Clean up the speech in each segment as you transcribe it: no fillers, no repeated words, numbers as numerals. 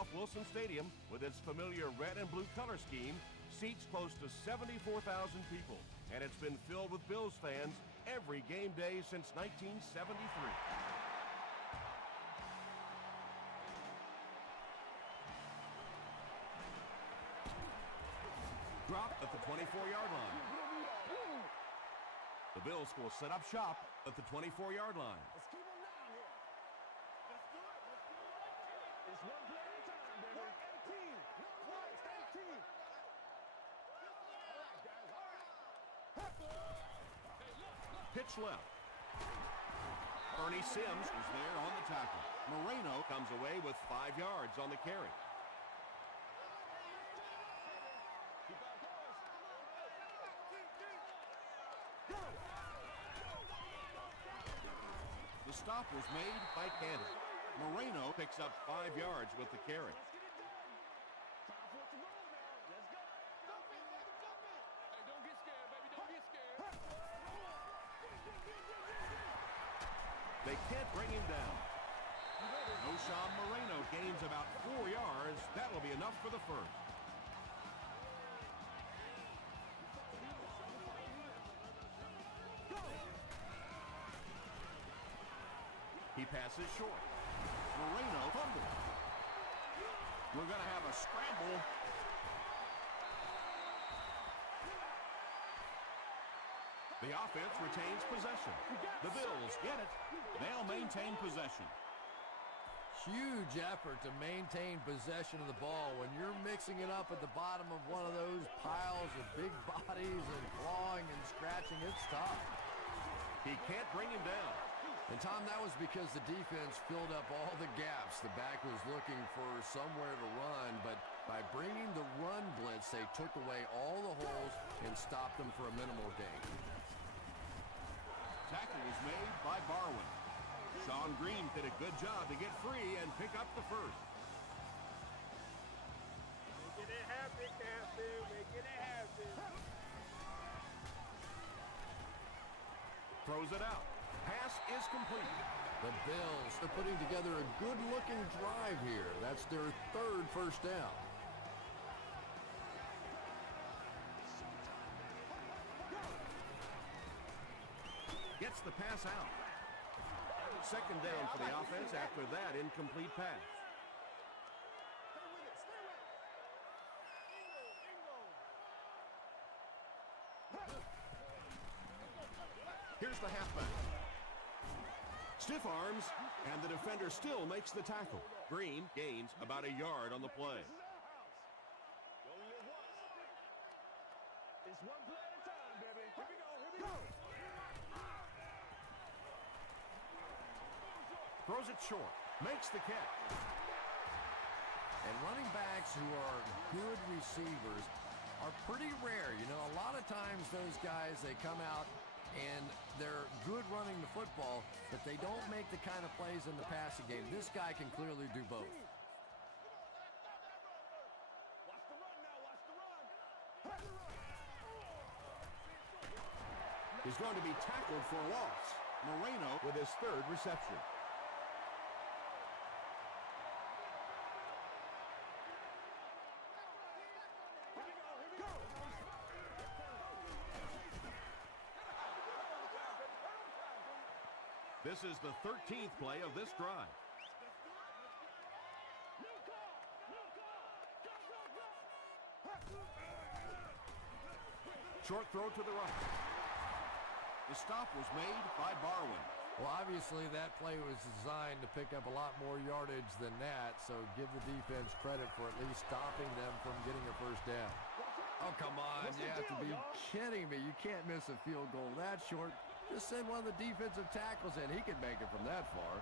Ralph Wilson Stadium, with its familiar red and blue color scheme, seats close to 74,000 people, and it's been filled with Bills fans every game day since 1973. Drop at the 24-yard line. The Bills will set up shop at the 24-yard line. Let's keep them down here. Let's do it. Let's do it. It's one play at a time, baby. 18. No, 18. All right, guys. All right. Pitch left. Ernie Sims is there on the tackle. Moreno comes away with 5 yards on the carry. The stop was made by Cannon. Moreno picks up 5 yards with the carry. Let's get it done. Time for it to roll now. Let's go. Jump in, baby, jump in. Hey, don't get scared, baby. Don't get scared. They can't bring him down. Oshawn Moreno gains about 4 yards. That'll be enough for the first. He passes short. Moreno fumbles. We're going to have a scramble. The offense retains possession. The Bills get it. They'll maintain possession. Huge effort to maintain possession of the ball. When you're mixing it up at the bottom of one of those piles of big bodies and clawing and scratching, it's tough. He can't bring him down. And, Tom, that was because the defense filled up all the gaps. The back was looking for somewhere to run, but by bringing the run blitz, they took away all the holes and stopped them for a minimal gain. Tackle was made by Barwin. Sean Green did a good job to get free and pick up the first. Making it happen, Captain. Making it happen. Throws it out. Pass is complete. The Bills are putting together a good-looking drive here. That's their 3rd first down. Gets the pass out. 2nd down for the offense after that incomplete pass. Here's the halfback. Stiff arms, and the defender still makes the tackle. Green gains about a yard on the play. You only live once. It's one play at a time, baby. Here we go. Here we go. Throws it short. Makes the catch. And running backs who are good receivers are pretty rare. You know, a lot of times those guys, they come out and they're good running the football, but they don't make the kind of plays in the passing game. This guy can clearly do both. Watch the run now. Watch the run. He's going to be tackled for a loss. Moreno with his 3rd reception. This is the 13th play of this drive. Short throw to the right. The stop was made by Barwin. Well, obviously that play was designed to pick up a lot more yardage than that, so give the defense credit for at least stopping them from getting a first down. Oh, come on. You have to be kidding me. You can't miss a field goal that short. Just send one of the defensive tackles in. He can make it from that far.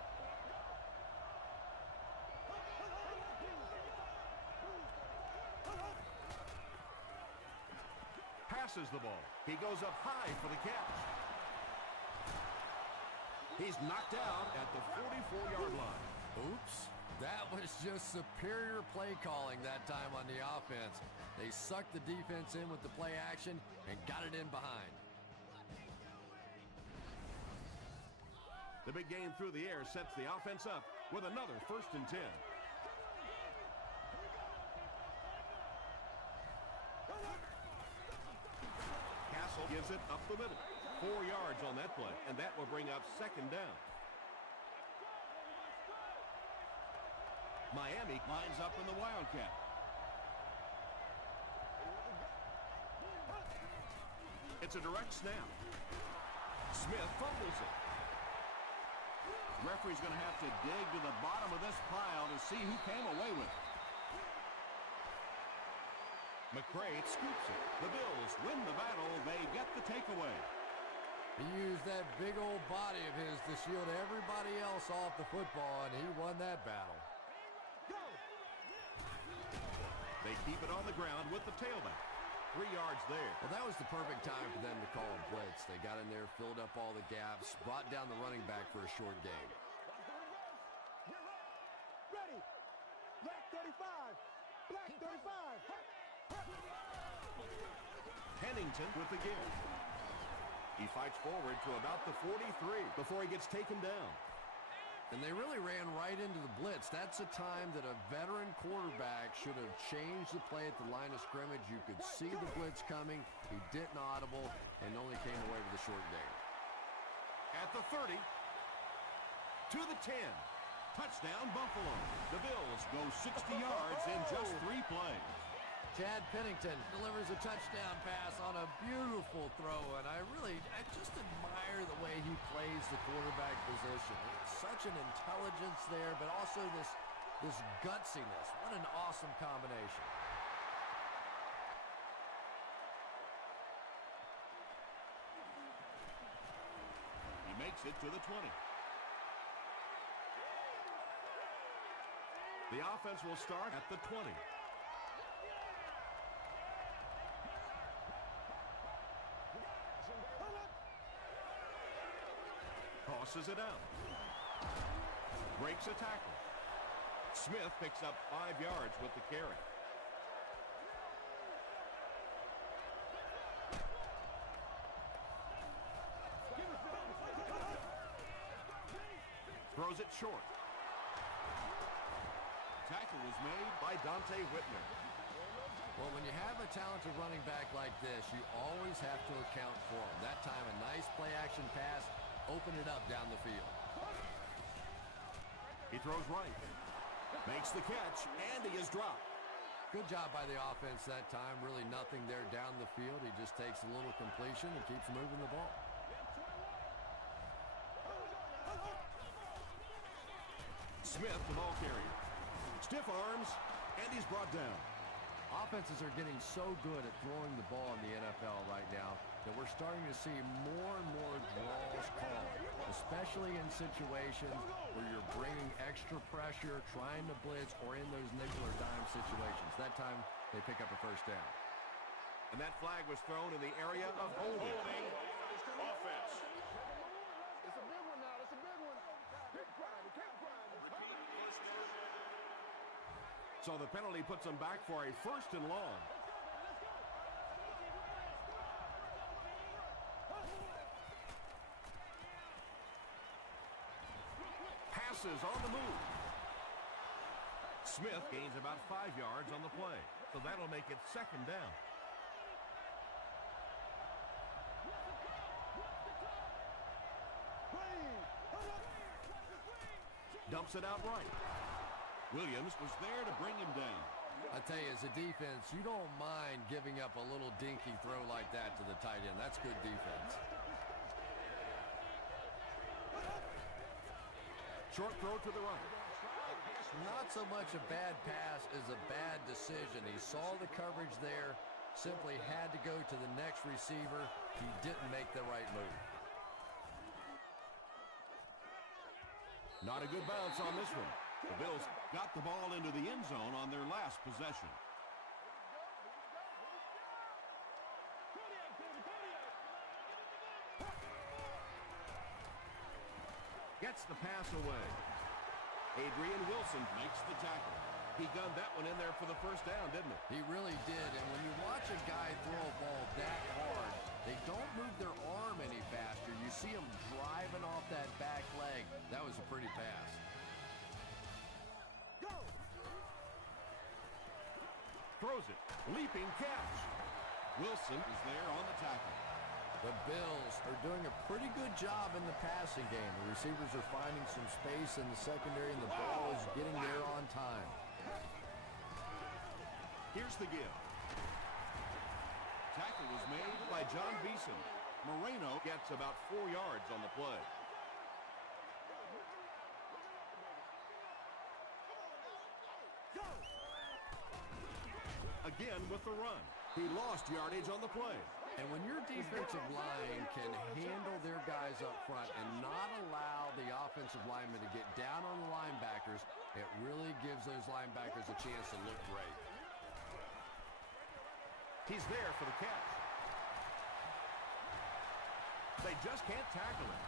Passes the ball. He goes up high for the catch. He's knocked out at the 44-yard line. Oops. That was just superior play calling that time on the offense. They sucked the defense in with the play action and got it in behind. The big game through the air sets the offense up with another 1st and 10. Castle gives it up the middle. 4 yards on that play, and that will bring up second down. Miami lines up in the Wildcat. It's a direct snap. Smith fumbles it. Referee's going to have to dig to the bottom of this pile to see who came away with it. McCray scoops it. The Bills win the battle. They get the takeaway. He used that big old body of his to shield everybody else off the football, and he won that battle. They keep it on the ground with the tailback. 3 yards there. Well, that was the perfect time for them to call a blitz. They got in there, filled up all the gaps, brought down the running back for a short gain. Ready. Black 35. Black 35. Pennington with the give. He fights forward to about the 43 before he gets taken down. And they really ran right into the blitz. That's a time that a veteran quarterback should have changed the play at the line of scrimmage. You could see the blitz coming. He didn't audible and only came away with a short gain. At the 30. To the 10. Touchdown, Buffalo. The Bills go 60 yards in just 3 plays. Chad Pennington delivers a touchdown pass on a beautiful throw, and I just admire the way he plays the quarterback position. Such an intelligence there, but also this gutsiness. What an awesome combination. He makes it to the 20. The offense will start at the 20. Tosses it out. Breaks a tackle. Smith picks up 5 yards with the carry. Throws it short. Tackle was made by Dante Whitner. Well, when you have a talented running back like this, you always have to account for him. That time, a nice play-action pass. Open it up down the field. He throws right. Makes the catch, and he is dropped. Good job by the offense that time. Really nothing there down the field. He just takes a little completion and keeps moving the ball. Smith, the ball carrier. Stiff arms, and he's brought down. Offenses are getting so good at throwing the ball in the NFL right now that we're starting to see more and more draws called, especially in situations where you're bringing extra pressure, trying to blitz, or in those nickel or dime situations. That time, they pick up a first down. And that flag was thrown in the area of holding. Offense. It's a big one now. It's a big one. Big pride. Big pride. So the penalty puts them back for a first and long. Passes on the move. Smith gains about 5 yards on the play, so that'll make it second down. Dumps it out right. Williams was there to bring him down. I tell you, as a defense, you don't mind giving up a little dinky throw like that to the tight end. That's good defense. Short throw to the right. Not so much a bad pass as a bad decision. He saw the coverage there, simply had to go to the next receiver. He didn't make the right move. Not a good bounce on this one. The Bills got the ball into the end zone on their last possession. Gets the pass away. Adrian Wilson makes the tackle. He gunned that one in there for the first down, didn't he? He really did, and when you watch a guy throw a ball that hard, they don't move their arm any faster. You see him driving off that back leg. That was a pretty pass. Throws it. Leaping catch. Wilson is there on the tackle. The Bills are doing a pretty good job in the passing game. The receivers are finding some space in the secondary, and the ball is getting there on time. Here's the give. Tackle was made by John Beeson. Moreno Gets about 4 yards on the play. Again with the run. He lost yardage on the play. And when your defensive line can handle their guys up front and not allow the offensive linemen to get down on the linebackers, it really gives those linebackers a chance to look great. He's there for the catch. They just can't tackle him.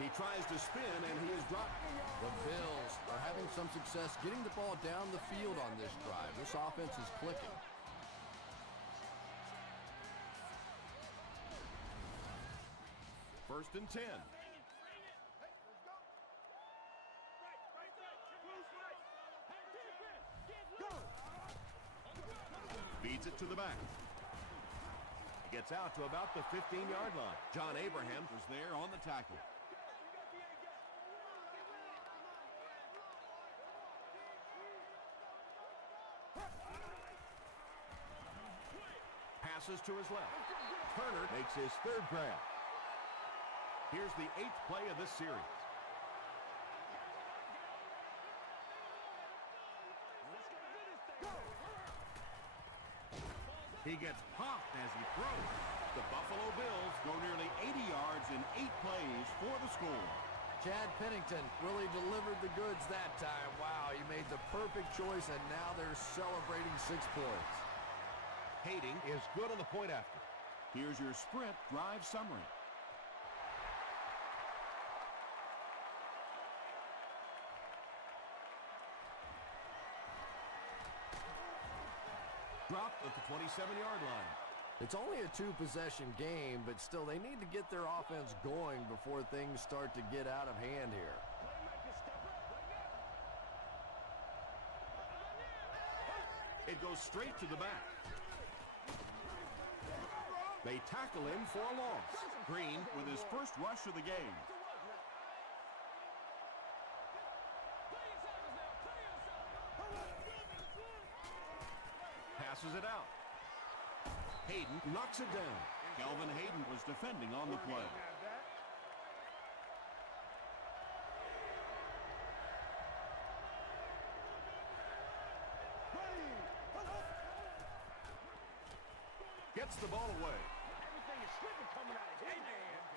He tries to spin, and he is dropped. The Bills are having some success getting the ball down the field on this drive. This offense is clicking. First and 10. Feeds it to the back. Gets out to about the 15-yard line. John Abraham was there on the tackle. passes to his left. Turner makes his third grab. Here's the 8th play of this series. He gets popped as he throws. The Buffalo Bills go nearly 80 yards in 8 plays for the score. Chad Pennington really delivered the goods that time. Wow, he made the perfect choice, and now they're celebrating 6 points. Hating is good on the point after. Here's your sprint drive summary. Dropped at the 27-yard line. It's only a 2-possession game, but still they need to get their offense going before things start to get out of hand here. It goes straight to the back. They tackle him for a loss. Green with his first rush of the game. Passes it out. Hayden knocks it down. Kelvin Hayden was defending on the play. Gets the ball away.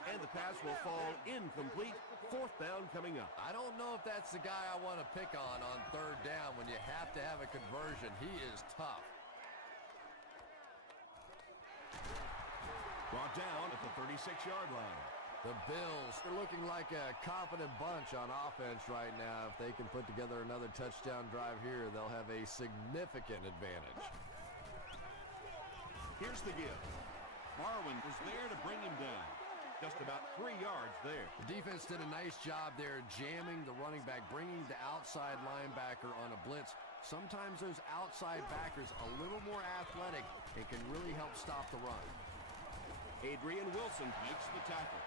And the pass will fall incomplete. 4th down coming up. I don't know if that's the guy I want to pick on 3rd down when you have to have a conversion. He is tough. Brought down at the 36-yard line. The Bills are looking like a confident bunch on offense right now. If they can put together another touchdown drive here, they'll have a significant advantage. Here's the give. Marwin was there to bring him down. Just about 3 yards there. The defense did a nice job there jamming the running back, bringing the outside linebacker on a blitz. Sometimes those outside backers a little more athletic and can really help stop the run. Adrian Wilson Makes the tackle.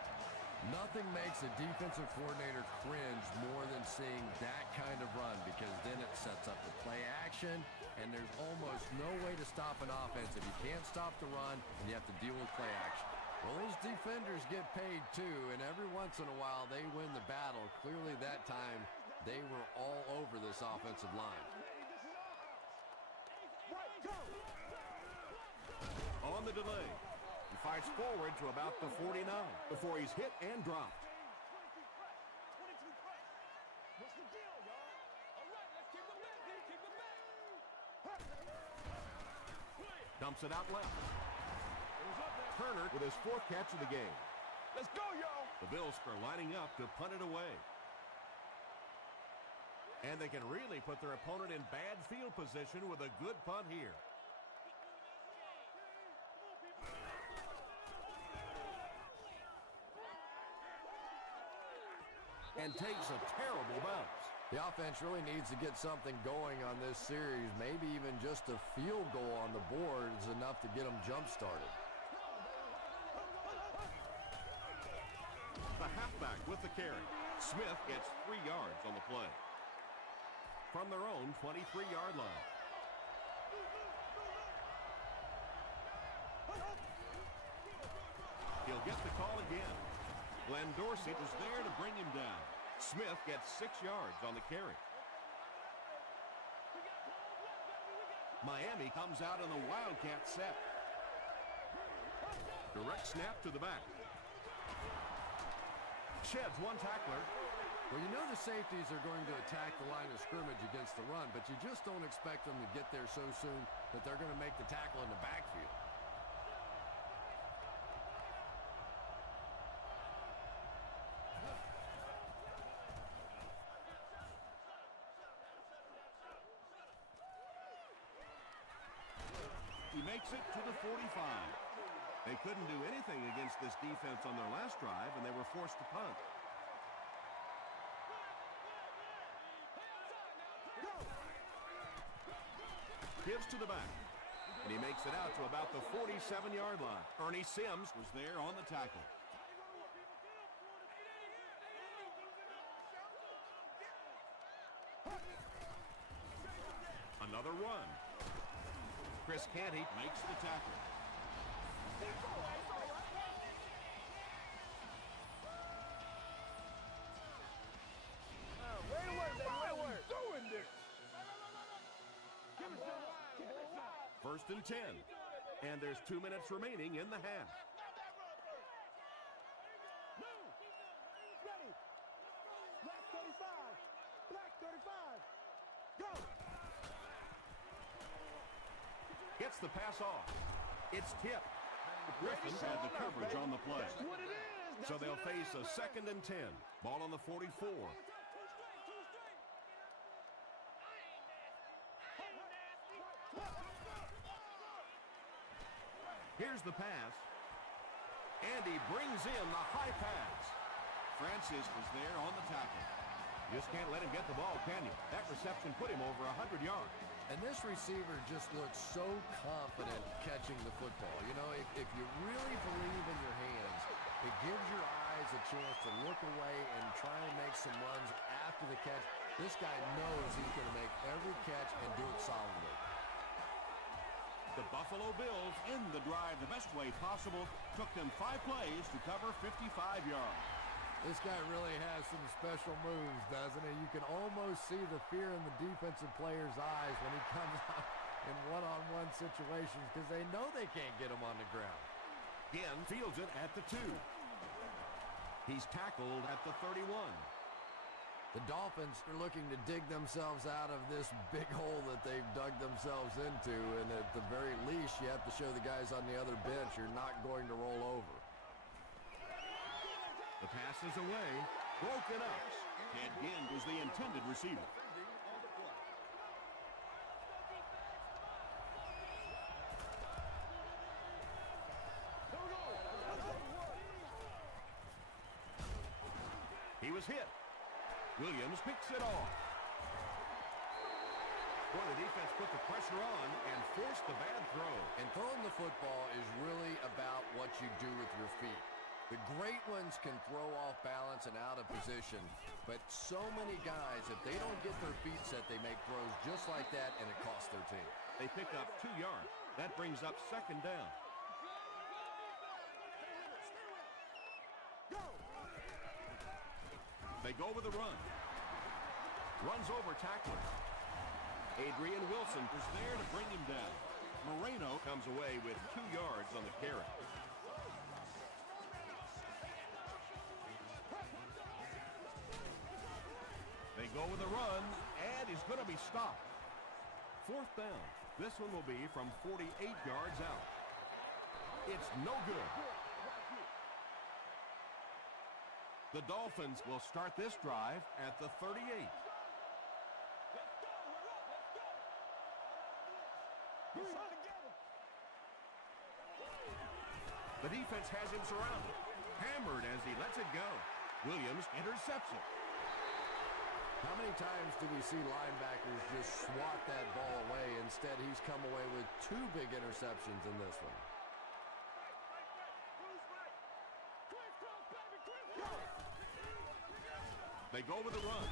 Nothing makes a defensive coordinator cringe more than seeing that kind of run, because then it sets up the play action, and there's almost no way to stop an offense if you can't stop the run and you have to deal with play action. Well, those defenders get paid too, and every once in a while they win the battle. Clearly that time they were all over this offensive line. on the delay. He fights forward to about the 49 before he's hit and dropped. Dumps it out left. Turner with his 4th catch of the game. Let's go, y'all. The Bills are lining up to punt it away. And they can really put their opponent in bad field position with a good punt here. And takes a terrible bounce. The offense really needs to get something going on this series. Maybe even just a field goal on the board is enough to get them jump-started. with the carry. Smith gets 3 yards on the play. From their own 23-yard line. He'll get the call again. Glenn Dorsey was there to bring him down. Smith gets 6 yards on the carry. Miami comes out in the Wildcat set. Direct snap to the back. Sheds one tackler. Well, you know the safeties are going to attack the line of scrimmage against the run, but you just don't expect them to get there so soon that they're going to make the tackle in the backfield. He makes it to the 45. They couldn't do anything against this defense on their last drive, and they were forced to punt. Gives to the back, and he makes it out to about the 47-yard line. Ernie Sims Was there on the tackle. another run. Chris Canty Makes the tackle. Way to work, baby, way to work. Doing this. Give us some line, boy. 1st and 10. And there's 2 minutes remaining in the half. Move. Ready. Black 35. Black 35. Go. Gets the pass off. It's tipped. Griffin had the coverage on the play. That's what it is. So they'll face a 2nd and 10. Ball on the 44. Here's the pass. And he brings in the high pass. Francis was there on the tackle. Just can't let him get the ball, can you? That reception put him over 100 yards. And this receiver just looks so confident catching the football. You know, if you really believe in your hands, it gives your eyes a chance to look away and try and make some runs after the catch. This guy knows he's going to make every catch and do it solidly. The Buffalo Bills In the drive the best way possible, took them 5 plays to cover 55 yards. This guy really has some special moves, doesn't he? You can almost see the fear in the defensive players' eyes when he comes out in one-on-one situations because they know they can't get him on the ground. again fields it at the 2. He's tackled at the 31. The Dolphins are looking to dig themselves out of this big hole that they've dug themselves into, and at the very least, you have to show the guys on the other bench you're not going to roll over. The pass is away. Broken up. Ted Ginn was the intended receiver. He was hit. Williams picks it off. Boy, the defense put the pressure on and forced the bad throw. And throwing the football is really about what you do with your feet. The great ones can throw off balance and out of position, but so many guys, if they don't get their feet set, they make throws just like that, and it costs their team. They pick up 2 yards. That brings up 2nd down. They go with a run. Runs over tackler. Adrian Wilson was there to bring him down. Moreno comes away with 2 yards on the carry. They go with a run, and he's going to be stopped. 4th down. This one will be from 48 yards out. It's no good. The Dolphins will start this drive at the 38. The defense has him surrounded. Hammered as he lets it go. Williams intercepts it. How many times do we see linebackers just swat that ball away? Instead, he's come away with 2 big interceptions in this one. They go with the run.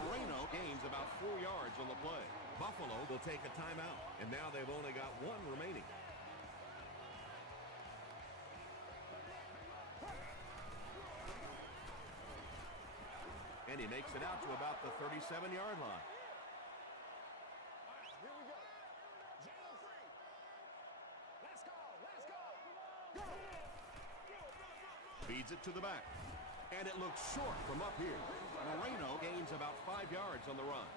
Moreno gains about 4 yards on the play. Buffalo will take a timeout, and now they've only got one remaining. And he makes it out to about the 37-yard line. Here we go. Jalen free. Let's go. Let's go. Go. Feeds it to the back. And it looks short from up here. Moreno gains about 5 yards on the run.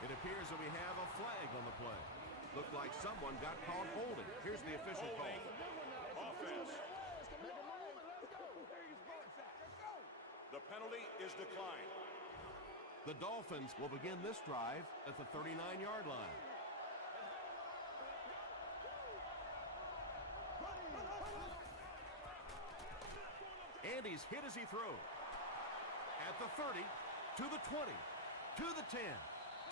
It appears that we have a flag on the play. Looked like someone got called holding. Here's the official call. Offense. The penalty is declined. The Dolphins will begin this drive at the 39-yard line. And he's hit as he throws. At the 30, to the 20, to the 10.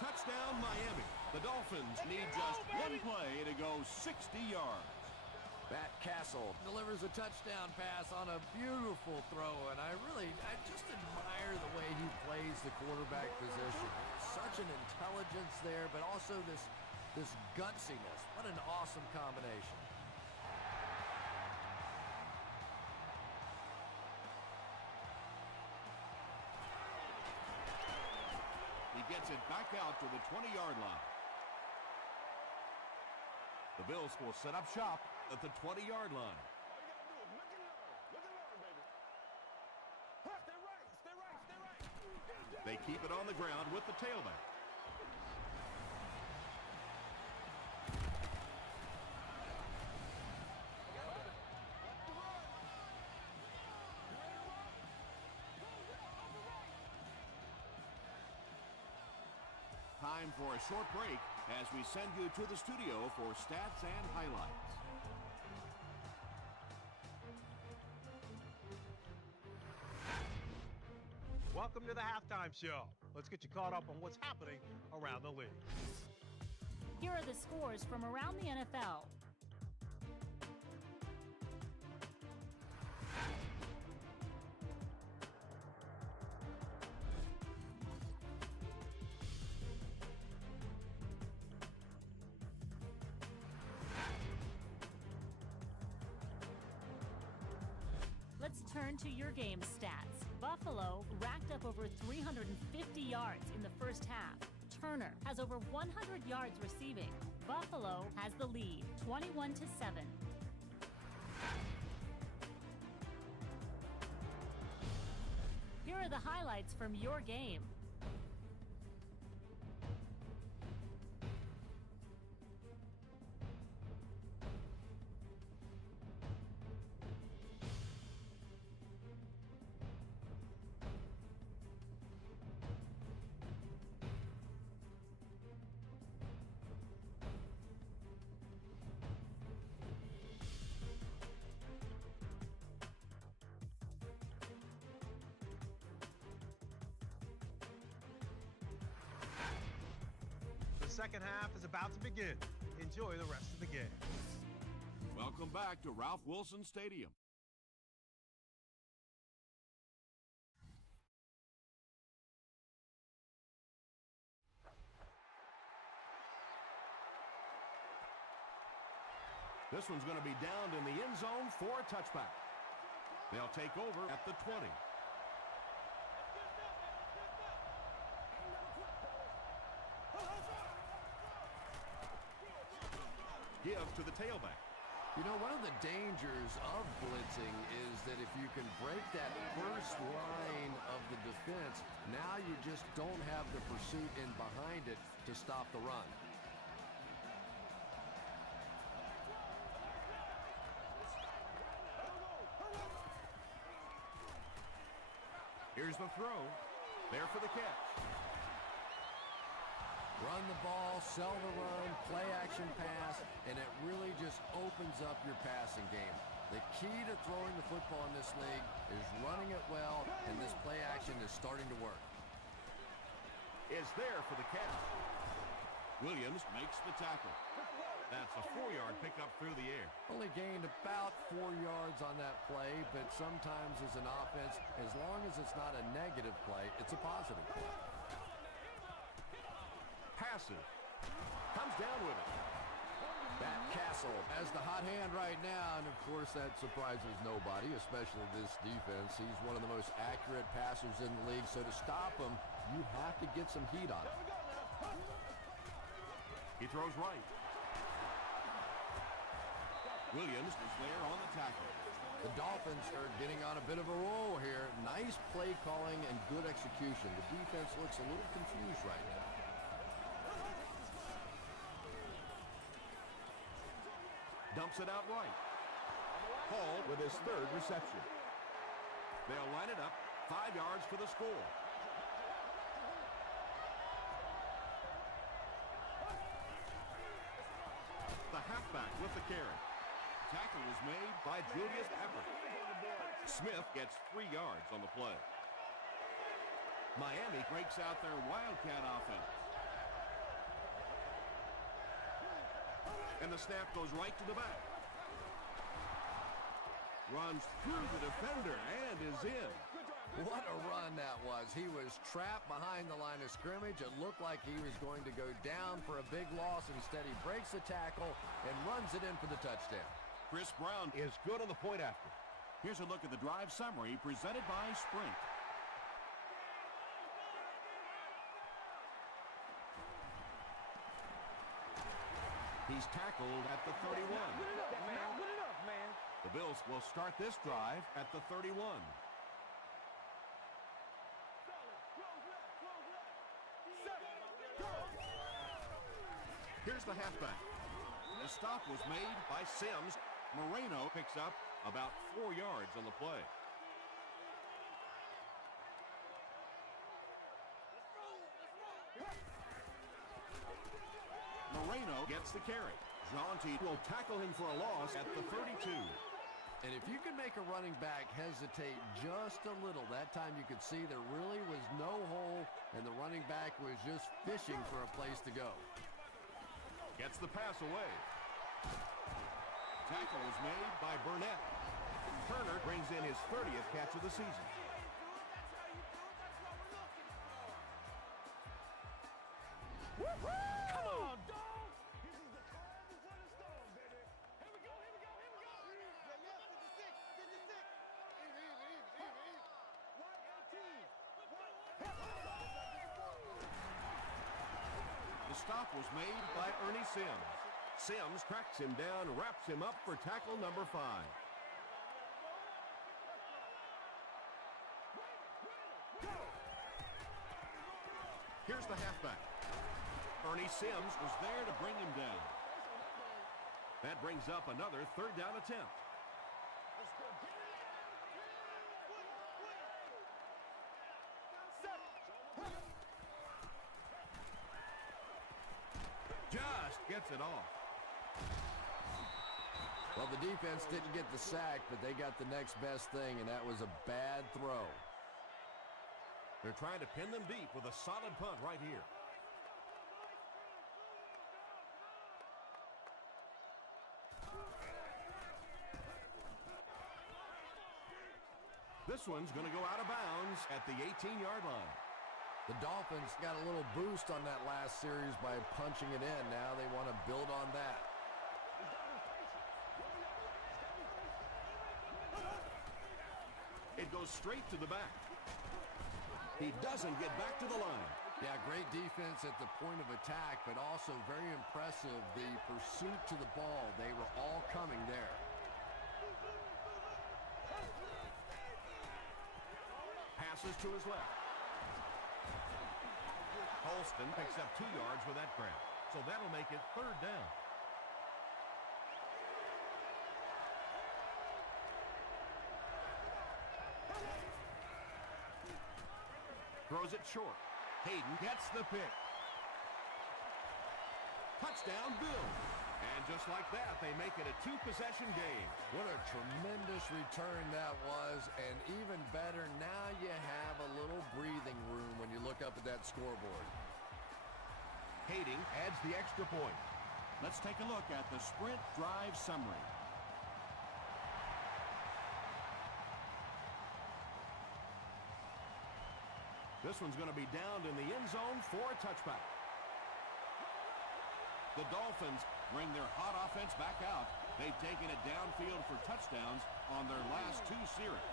Touchdown, Miami. The Dolphins need just one play to go 60 yards. Matt Castle delivers a touchdown pass on a beautiful throw, and I just admire the way he plays the quarterback position. Such an intelligence there, but also this gutsiness. What an awesome combination. He gets it back out to the 20-yard line. The Bills will set up shop at the 20-yard line. All you got to do is look and learn. Look and learn, baby. Stay right. Stay right. Stay right. They keep it on the ground with the tailback. Time for a short break as we send you to the studio for stats and highlights. Welcome to the halftime show. Let's get you caught up on what's happening around the league. Here are the scores from around the NFL. Let's turn to your game stats. Buffalo racked up over 350 yards in the first half. Turner has over 100 yards receiving. Buffalo has the lead, 21-7. Here are the highlights from your game. The second half is about to begin. Enjoy the rest of the game. Welcome back to Ralph Wilson Stadium. This one's going to be downed in the end zone for a touchback. They'll take over at the 20. Give to the tailback. You know, one of the dangers of blitzing is that if you can break that first line of the defense, now you just don't have the pursuit in behind it to stop the run. Here's the throw. There for the catch. Run the ball, sell the run, play action pass, and it really just opens up your passing game. The key to throwing the football in this league is running it well, and this play action is starting to work. Is there for the catch. Williams makes the tackle. That's a 4-yard pickup through the air. Only gained about 4 yards on that play, but sometimes as an offense, as long as it's not a negative play, it's a positive play. Passes. Comes down with it. Matt Castle has the hot hand right now, and of course that surprises nobody, especially this defense. He's one of the most accurate passers in the league, so to stop him, you have to get some heat on him. He throws right. Williams is there on the tackle. The Dolphins are getting on a bit of a roll here. Nice play calling and good execution. The defense looks a little confused right now. Dumps it out right. Hall with his 3rd reception. They'll line it up. 5 yards for the score. The halfback with the carry. Tackle was made by Julius Pepper. Smith gets 3 yards on the play. Miami breaks out their Wildcat offense. And the snap goes right to the back. Runs through the defender and is in. What a run that was. He was trapped behind the line of scrimmage. It looked like he was going to go down for a big loss. Instead, he breaks the tackle and runs it in for the touchdown. Chris Brown is good on the point after. Here's a look at the drive summary presented by Sprint. He's tackled at the 31. Not good enough, man. The Bills will start this drive at the 31. Here's the halfback. The stop was made by Sims. Moreno picks up about 4 yards on the play. Moreno gets the carry. Jonty will tackle him for a loss at the 32. And if you can make a running back hesitate just a little, that time you could see there really was no hole, and the running back was just fishing for a place to go. Gets the pass away. Tackle is made by Burnett. Turner brings in his 30th catch of the season. Come on, dog! This is the calm before the storm, baby. Here we go, here we go, here we go! The stop was made by Ernie Sims. Sims tracks him down, wraps him up for tackle number 5. Here's the halfback. Ernie Sims was there to bring him down. That brings up another 3rd down attempt. Just gets it off. Well, the defense didn't get the sack, but they got the next best thing, and that was a bad throw. They're trying to pin them deep with a solid punt right here. This one's going to go out of bounds at the 18-yard line. The Dolphins got a little boost on that last series by punching it in. Now they want to build on that. It goes straight to the back. He doesn't get back to the line. Yeah, great defense at the point of attack, but also very impressive, the pursuit to the ball. They were all coming there. Passes to his left. Holston picks up 2 yards with that grab. So that'll make it 3rd down. Throws it short. Hayden gets the pick. Touchdown, Bills. And just like that, they make it a 2-possession game. What a tremendous return that was, and even better, now you have a little breathing room when you look up at that scoreboard. Kading adds the extra point. Let's take a look at the sprint drive summary. This one's going to be downed in the end zone for a touchback. The Dolphins bring their hot offense back out. They've taken it downfield for touchdowns on their last 2 series.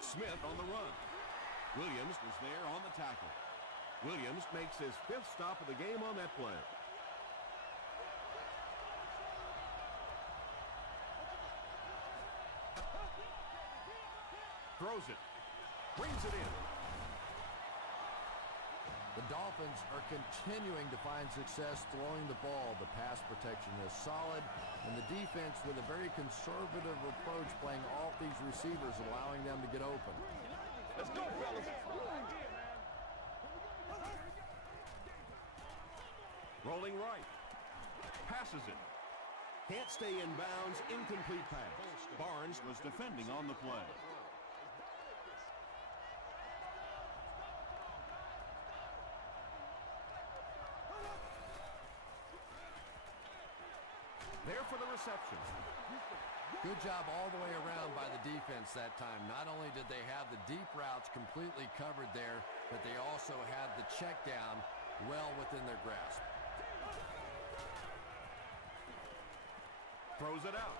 Smith on the run. Williams was there on the tackle. Williams makes his 5th stop of the game on that play. Throws it. Brings it in. The Dolphins are continuing to find success throwing the ball. The pass protection is solid, and the defense with a very conservative approach playing off these receivers, allowing them to get open. Let's go, fellas. Rolling right. Passes it. Can't stay in bounds. Incomplete pass. Barnes was defending on the play. There for the reception. Good job all the way around by the defense that time. Not only did they have the deep routes completely covered there, but they also had the check down well within their grasp. Throws it out.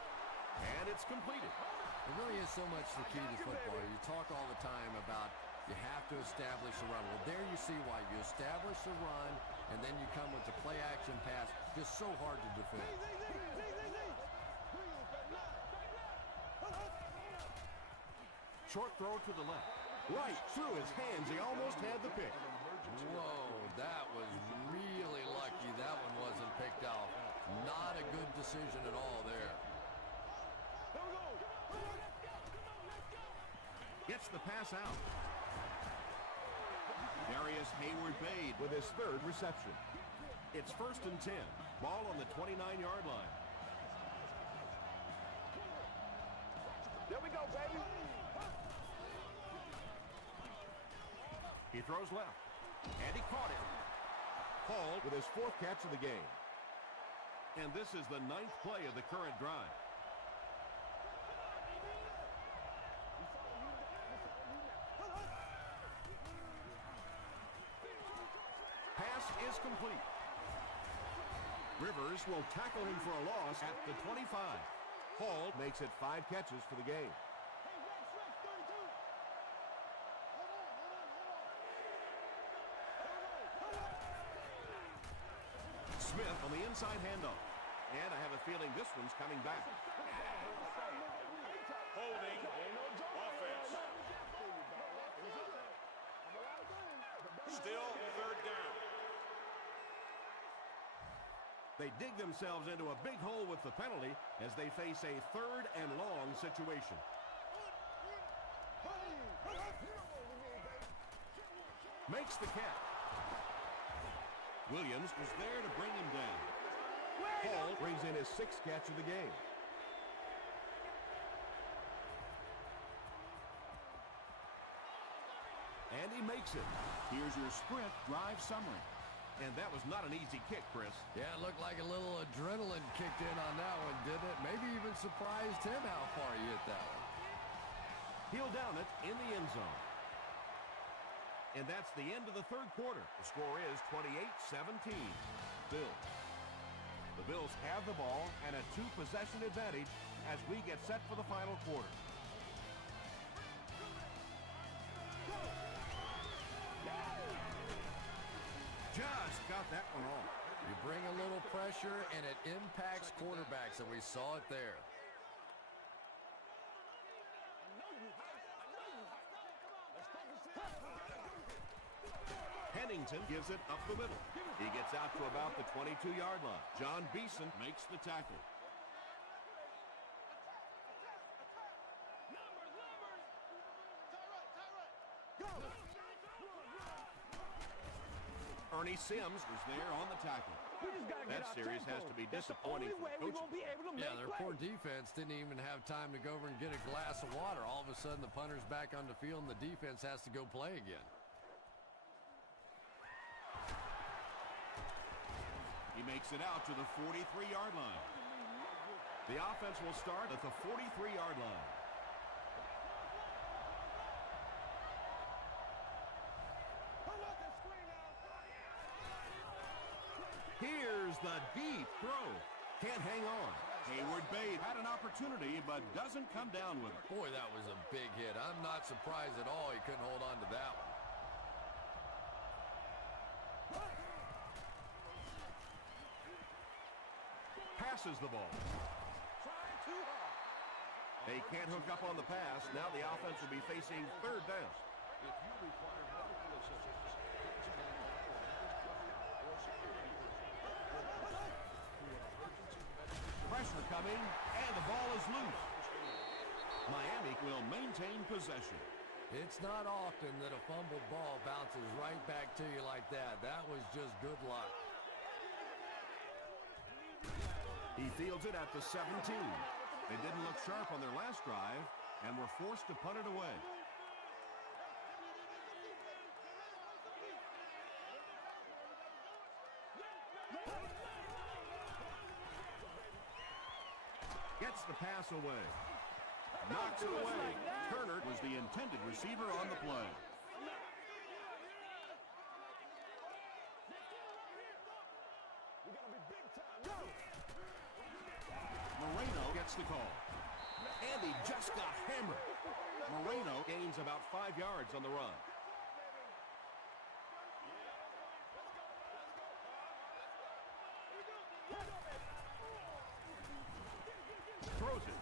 And it's completed. It really is so much the key to football. You talk all the time about you have to establish a run. Well, there you see why. You establish a run, and then you come with the play-action pass. Just so hard to defend. Short throw to the left. Right through his hands. He almost had the pick. Whoa, that was really lucky. That one wasn't picked off. Not a good decision at all there. Gets the pass out. Darius Hayward-Bade With his 3rd reception. It's 1st and 10. Ball on the 29-yard line. There we go, baby. He throws left. And he caught it. Hall with his 4th catch of the game. And this is the 9th play of the current drive. Pass is complete. Rivers will tackle him for a loss at the 25. Hall makes it 5 catches for the game. Smith on the inside handoff. And I have a feeling this one's coming back. Holding offense. Still 3rd down. They dig themselves into a big hole with the penalty as they face a 3rd and long situation. Makes the catch. Williams was there to bring him down. Hall brings in his 6th catch of the game. And he makes it. Here's your sprint drive summary. And that was not an easy kick, Chris. Yeah, it looked like a little adrenaline kicked in on that one, didn't it? Maybe even surprised him how far he hit that one. He'll down it in the end zone. And that's the end of the 3rd quarter. The score is 28-17. Bills. The Bills have the ball and a 2-possession advantage as we get set for the final quarter. Just got that one off. You bring a little pressure, and it impacts quarterbacks, and we saw it there. Pennington gives it up the middle. He gets out to about the 22-yard line. John Beeson Makes the tackle. Ernie Sims Was there on the tackle. We just gotta get That our series tempo. has to be That's the disappointing only for way the we're coaching gonna be able to Yeah, make their plays. poor defense didn't even have time to go over and get a glass of water. All of a sudden, the punter's back on the field, and the defense has to go play again. He makes it out to the 43-yard line. The offense will start at the 43-yard line. Here's the deep throw. Can't hang on. Hayward Bate had an opportunity, but doesn't come down with it. Boy, that was a big hit. I'm not surprised at all he couldn't hold on to that one. Passes the ball. They can't hook up on the pass. Now the offense will be facing third down. Pressure coming, and the ball is loose. Miami will maintain possession. It's not often that a fumbled ball bounces right back to you like that. That was just good luck. He fields it at the 17. They didn't look sharp on their last drive and were forced to punt it away. Gets the pass away. Knocks it away. Turner was the intended receiver on the play. Moreno gets the call. And he just got hammered. Moreno Gains about 5 yards on the run. throws it.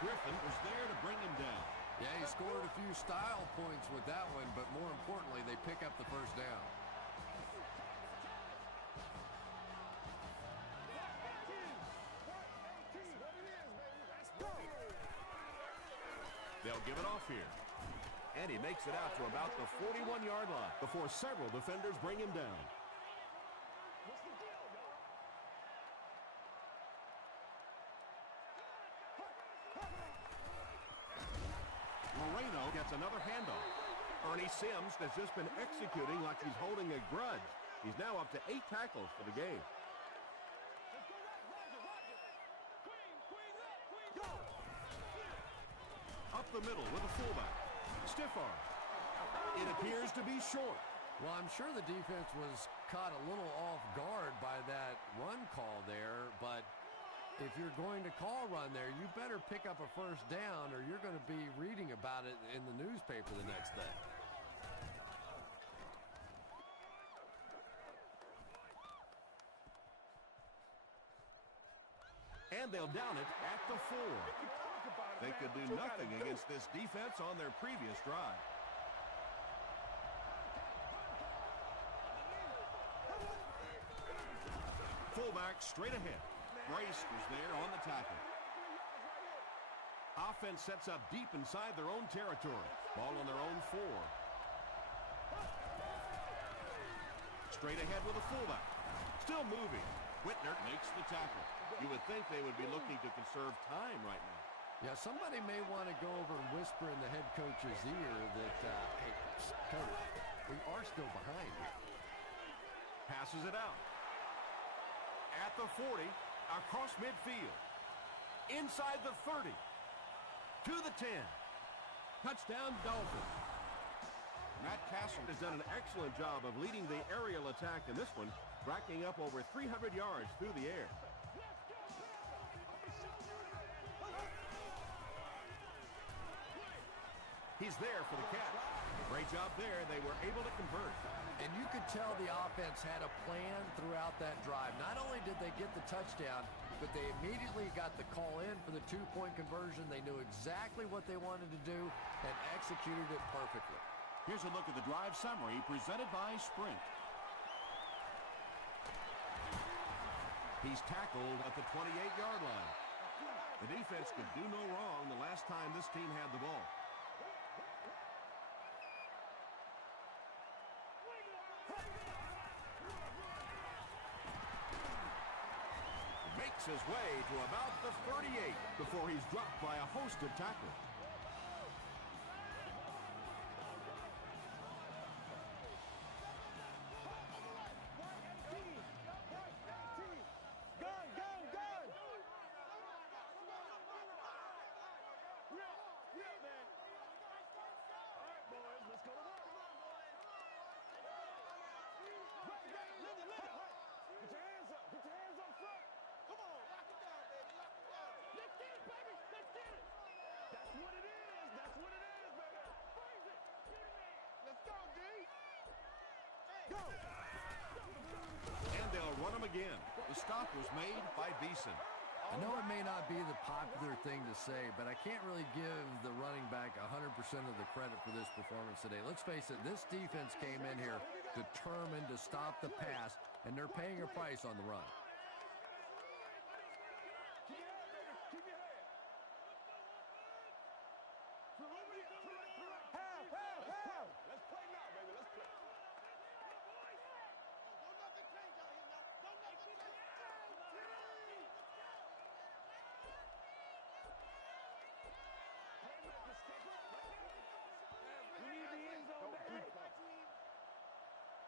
Griffin was there to bring him down. Yeah, he scored a few style points with that one, but more importantly, they pick up the first down. They'll give it off here. And he makes it out to about the 41-yard line before several defenders bring him down. Moreno gets another handoff. Ernie Sims has just been executing like he's holding a grudge. He's now up to 8 tackles for the game. Up the middle with a fullback. Stiff arm. It appears to be short. Well, I'm sure the defense was caught a little off guard by that run call there, but if you're going to call run there, you better pick up a first down or you're going to be reading about it in the newspaper the next day. And they'll down it at the 4. They could do nothing against this defense on their previous drive. Fullback straight ahead. Brace was there on the tackle. Offense sets up deep inside their own territory. Ball on their own 4. Straight ahead with a fullback. Still moving. Whitner makes the tackle. You would think they would be looking to conserve time right now. Yeah, somebody may want to go over and whisper in the head coach's ear that, hey, coach, we are still behind here. Passes it out. At the 40, across midfield. Inside the 30. To the 10. Touchdown, Dolphins. Matt Castle Has done an excellent job of leading the aerial attack in this one, racking up over 300 yards through the air. He's there for the catch. Great job there. They were able to convert. And you could tell the offense had a plan throughout that drive. Not only did they get the touchdown, but they immediately got the call in for the two-point conversion. They knew exactly what they wanted to do and executed it perfectly. Here's a look at the drive summary presented by Sprint. He's tackled at the 28-yard line. The defense could do no wrong the last time this team had the ball. his way to about the 38 before he's dropped by a host of tacklers. And they'll run him again. The stop was made by Beeson. I know it may not be the popular thing to say, but I can't really give the running back 100% of the credit for this performance today. Let's face it, this defense came in here determined to stop the pass, and they're paying a price on the run.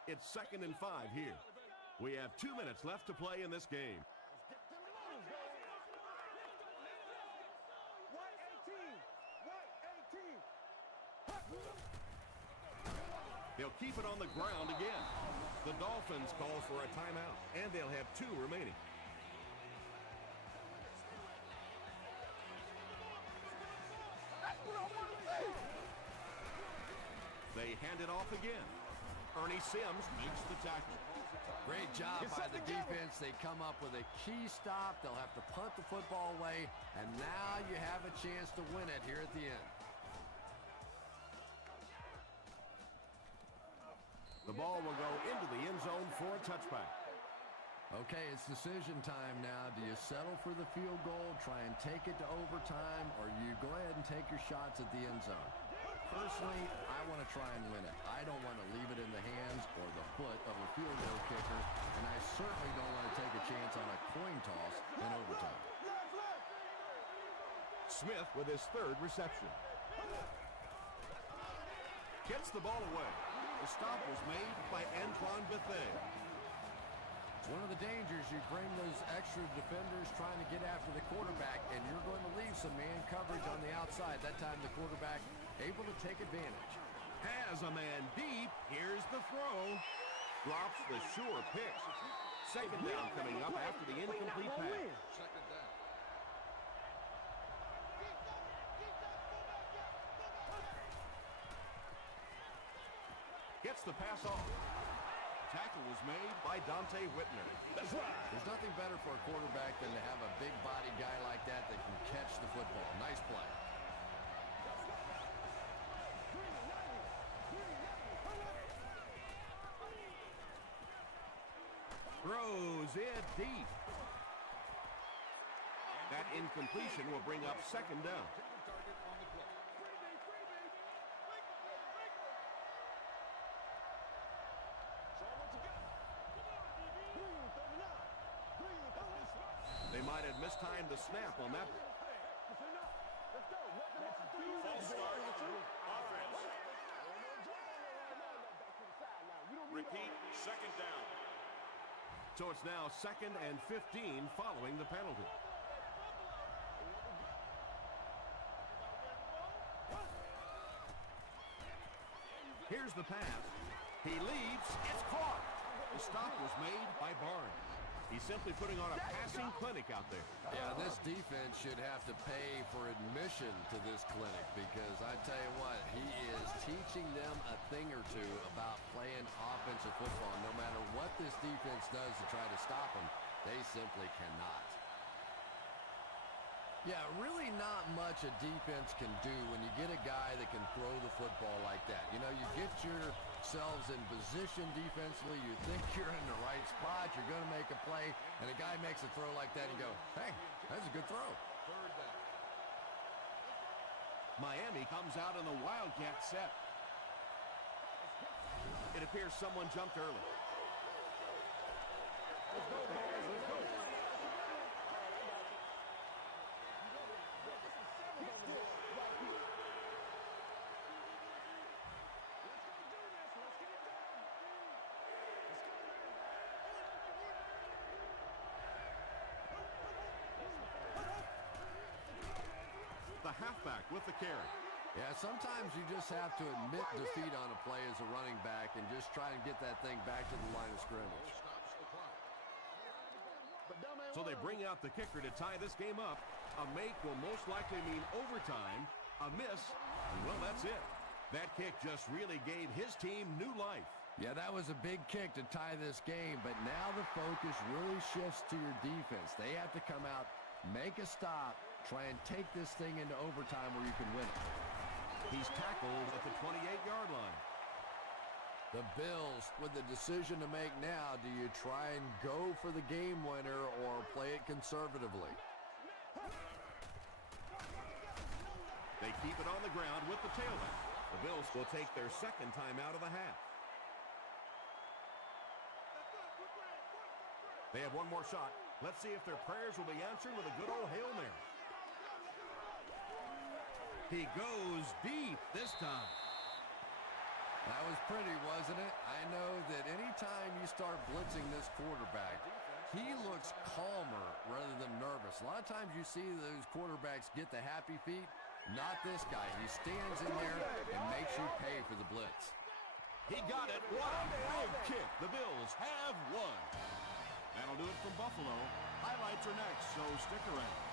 It's 2nd and 5 here. We have 2 minutes left to play in this game. They'll keep it on the ground again. The Dolphins call for a timeout, and they'll have 2 remaining. They hand it off again. Ernie Sims makes the tackle. Great job by the defense. They come up with a key stop. They'll have to punt the football away, and now you have a chance to win it here at the end. The ball will go into the end zone for a touchback. Okay, it's decision time now. Do you settle for the field goal, try and take it to overtime, or you go ahead and take your shots at the end zone? Personally, I want to try and win it. I don't want to leave it in the hands or the foot of a field goal kicker, and I certainly don't want to take a chance on a coin toss in overtime. Smith with his 3rd reception. Gets the ball away. The stop was made by Antoine Bethea. It's one of the dangers. You bring those extra defenders trying to get after the quarterback, and you're going to leave some man coverage on the outside. That time the quarterback able to take advantage. Has a man deep. Here's the throw. Drops the sure pick. 2nd down coming up after the incomplete pass. Gets the pass off. Tackle was made By Dante Whitner. That's right. There's nothing better for a quarterback than to have a big body guy like that that can catch the football. Nice play. Throws it deep. That incompletion will bring up 2nd down. They might have mistimed the snap on that. False start. Offense. Repeat, 2nd down. So it's now 2nd and 15 following the penalty. Here's the pass. He leads. It's caught. The stop was made by Barnes. He's simply putting on a passing clinic out there. Yeah, this defense should have to pay for admission to this clinic because I tell you what, he is teaching them a thing or two about playing offensive football. No matter what this defense does to try to stop them, they simply cannot. Yeah, really not much a defense can do when you get a guy that can throw the football like that. You know, you get yourselves in position defensively, you think you're in the right spot, you're going to make a play, and a guy makes a throw like that and you go, hey, that's a good throw. Miami comes out in the Wildcat set. It appears someone jumped early. halfback with the carry. Yeah, sometimes you just have to admit defeat on a play as a running back and just try and get that thing back to the line of scrimmage. So they bring out the kicker to tie this game up. A make will most likely mean overtime. A miss, and well, that's it. That kick just really gave his team new life. Yeah, that was a big kick to tie this game, but now the focus really shifts to your defense. They have to come out, make a stop, try and take this thing into overtime where you can win it. He's tackled at the 28-yard line. The Bills with the decision to make now. Do you try and go for the game winner or play it conservatively? They keep it on the ground with the tailback. The Bills will take their second time out of the half. They have one more shot. Let's see if their prayers will be answered with a good old Hail Mary. He goes deep this time. That was pretty, wasn't it? I know that anytime you start blitzing this quarterback, he looks calmer rather than nervous. A lot of times you see those quarterbacks get the happy feet. Not this guy. He stands in there and makes you pay for the blitz. He got it. What a big kick. The Bills have won. That'll do it from Buffalo. Highlights are next, so stick around.